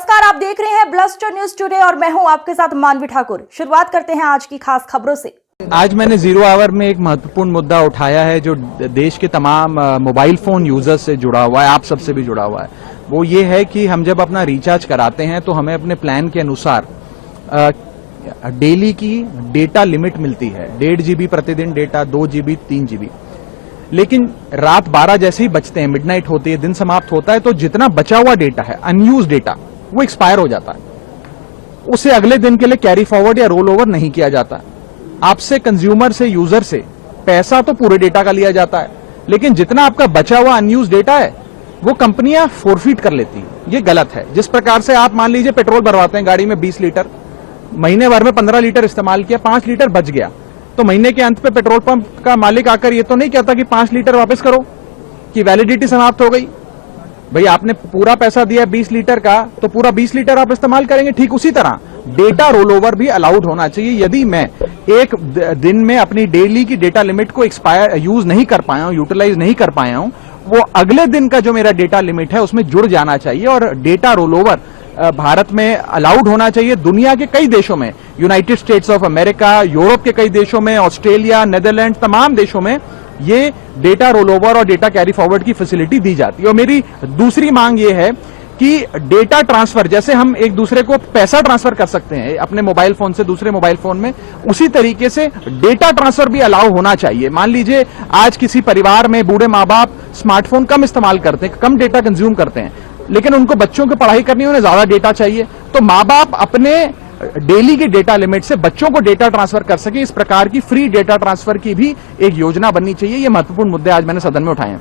नमस्कार, आप देख रहे हैं ब्लस्टर न्यूज टुडे और मैं हूं आपके साथ मानवी ठाकुर। शुरुआत करते हैं आज की खास खबरों से। आज मैंने जीरो आवर में एक महत्वपूर्ण मुद्दा उठाया है जो देश के तमाम मोबाइल फोन यूजर्स से जुड़ा हुआ है, आप सबसे भी जुड़ा हुआ है। वो ये है कि हम जब अपना रिचार्ज कराते हैं तो हमें अपने प्लान के अनुसार डेली की डेटा लिमिट मिलती है। 1.5 GB प्रतिदिन डेटा, 2 GB, 3 GB। लेकिन रात 12 जैसे ही बजते हैं, मिडनाइट होती है, दिन समाप्त होता है, तो जितना बचा हुआ डेटा है, अनयूज डेटा, वो एक्सपायर हो जाता है। उसे अगले दिन के लिए कैरी फॉरवर्ड या रोल ओवर नहीं किया जाता। आपसे, कंज्यूमर से, यूजर से पैसा तो पूरे डेटा का लिया जाता है, लेकिन जितना आपका बचा हुआ अनयूज डेटा है वो कंपनियां फोरफीट कर लेती है। ये गलत है। जिस प्रकार से आप मान लीजिए पेट्रोल भरवाते हैं गाड़ी में 20 लीटर, महीने भर में 15 लीटर इस्तेमाल किया, 5 लीटर बच गया, तो महीने के अंत पे पेट्रोल पंप का मालिक आकर ये तो नहीं कहता कि 5 लीटर वापस करो, कि वैलिडिटी समाप्त हो गई। भाई आपने पूरा पैसा दिया 20 लीटर का, तो पूरा 20 लीटर आप इस्तेमाल करेंगे। ठीक उसी तरह डेटा रोल ओवर भी अलाउड होना चाहिए। यदि मैं एक दिन में अपनी डेली की डेटा लिमिट को यूज नहीं कर पाया हूं, यूटिलाइज नहीं कर पाया हूं, वो अगले दिन का जो मेरा डेटा लिमिट है उसमें जुड़ जाना चाहिए। और डेटा रोल ओवर भारत में अलाउड होना चाहिए। दुनिया के कई देशों में, United states of America, Europe के कई देशों में, ऑस्ट्रेलिया, नेदरलैंड, तमाम देशों में ये डेटा रोल ओवर और डेटा कैरी फॉरवर्ड की फैसिलिटी दी जाती है। और मेरी दूसरी मांग ये है कि डेटा ट्रांसफर, जैसे हम एक दूसरे को पैसा ट्रांसफर कर सकते हैं अपने मोबाइल फोन से दूसरे मोबाइल फोन में, उसी तरीके से डेटा ट्रांसफर भी अलाउ होना चाहिए। मान लीजिए आज किसी परिवार में बूढ़े माँ बाप स्मार्टफोन कम इस्तेमाल करते हैं, कम डेटा कंज्यूम करते हैं, लेकिन उनको बच्चों की पढ़ाई करनी है, उन्हें ज्यादा डेटा चाहिए, तो माँ बाप अपने डेली की डेटा लिमिट से बच्चों को डेटा ट्रांसफर कर सके। इस प्रकार की फ्री डेटा ट्रांसफर की भी एक योजना बननी चाहिए। ये महत्वपूर्ण मुद्दे आज मैंने सदन में उठाए हैं।